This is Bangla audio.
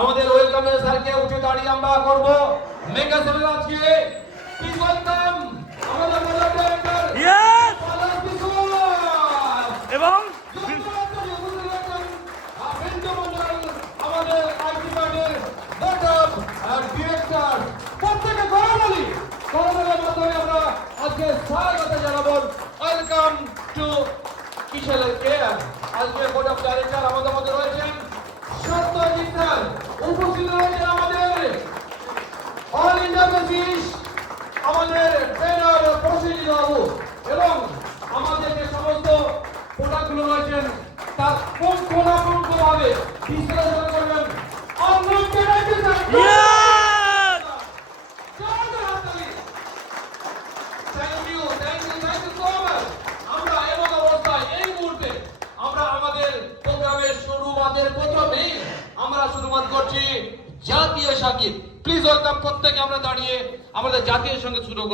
আমাদের ওয়েলকামের স্যারকে উঠে দাঁড়িয়ে আমরা করব মেগা সেভেন আজকে প্লিজ ওয়েলকাম আমাদের মডারেটর ইয়েস এবং আমাদের আইটি পার্টির হেড আর ডিরেক্টর প্রত্যেককে গৌরবলি গৌরবের মাধ্যমে আমরা আজকে স্বাগত জানাবো ওয়েলকাম টু কিশোরের কেয়ার। আজকে বোর্ড অফ ডাইরেক্টর আমাদের মধ্যে রয়েছেন সত্যজিৎ স্যার, উপস্থিত রয়েছেন আমাদের অল ইন্ডিয়া বেসিস আমাদের ট্রেনার প্রসেনজিৎ বাবু এবং আমাদের যে সমস্ত প্রোডাক্টগুলো রয়েছেন তার পুঙ্খানুপুঙ্খভাবে বিশ্লেষণ করবেন অমৃতকে রাখতে চাই। Thank you so much. আমরা এমন অবস্থায় এই মুহূর্তে আমরা আমাদের প্রোগ্রামের শুরুবাতের প্রথমেই আমরা শুরুবাত করছি জাতীয় সঙ্গীত। প্লিজ ওয়েলকাম, প্রত্যেকে আমরা দাঁড়িয়ে আমাদের জাতীয় সঙ্গীত শুরু করব।